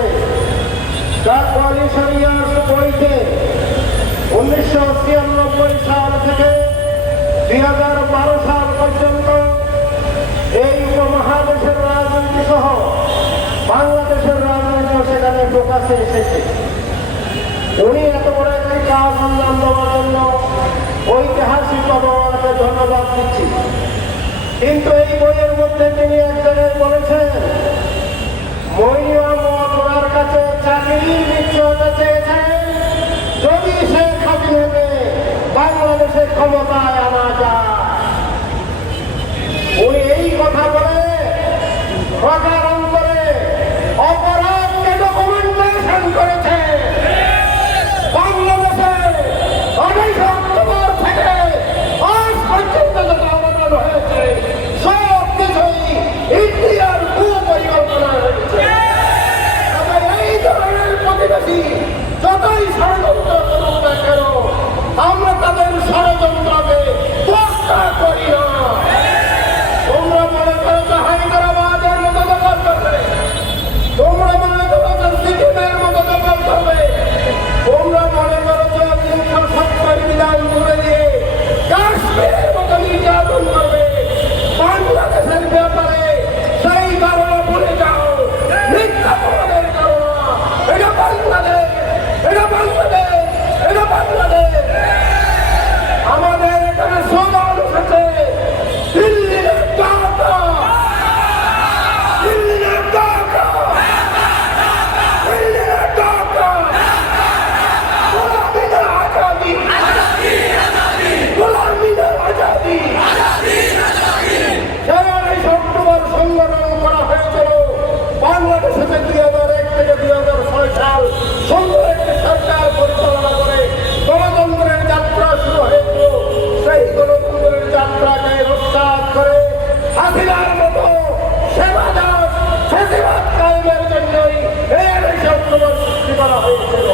আছে। The coalition years বইতে 1996 সাল থেকে 2012 সাল পর্যন্ত এই উপমহাদেশের রাজনীতি সহ বাংলাদেশের রাজনীতিও সেখানে প্রকাশে এসেছে। উনি এত বড় একটি কাজ আঞ্জাম দেওয়ার জন্য ঐতিহাসিকভাবে ওনাকে ধন্যবাদ দিচ্ছি। কিন্তু এই বইয়ের মধ্যে তিনি এক জায়গায় বলেছেন, মইনুল হক ওনার কাছে চাকরির নিশ্চয়তা চেয়েছেন যদি শেখ হাসিনাকে বাংলাদেশের ক্ষমতায় আনা যায়। উনি এই কথা বলে প্রকারান্তরে অপরাধকে ডকুমেন্টেশন করেছে। বাংলাদেশে 28 অক্টোবর থেকে আজ পর্যন্ত যত অবদান হয়েছে সব কিছুই ইন্ডিয়ার পরিকল্পনা হয়েছে। তবে এই ধরনের প্রতিবেশী যতই ষড়যন্ত্র করুক না কেন, আমরা তাদের ষড়যন্ত্রকে তোয়াক্কা করি না। তোমরা মনে করো যে হায়দ্রাবাদের মতো দখল করবে, তোমরা মনে করো যে সিকিমের মতো দখল করবে, তোমরা মনে করো যে 370 বিধান তুলে দিয়ে কাশ্মীরের মতো নির্যাতন করবে। বাংলাদেশের ব্যাপারে সেই ধারণা ভুলে যাও, মিথ্যা প্রমাণের ধারণা। এটা বাংলাদেশ, এটা বাংলাদেশ, এটা বাংলাদেশ। আমাদের এখানে স্লোগান উঠেছে, দিল্লির ডাকা, দিল্লির ডাকা, দিল্লির ডাকা, গোলামীদের আজাদি, গোলামীদের আজাদি। 23 অক্টোবর সংগঠন করা হয়েছিল বাংলাদেশে 2001 থেকে 2006 সাল। সুন্দর একটি সরকার পরিচালনা করে গণতন্ত্রের যাত্রা শুরু হয়েছিল। সেই গণতন্ত্রের যাত্রাকে রক্ষা করে হাসিনার মতো সেবাদাস ফ্যাসিবাদ কায়েমের জন্যই 23 অক্টোবর সৃষ্টি করা হয়েছিল।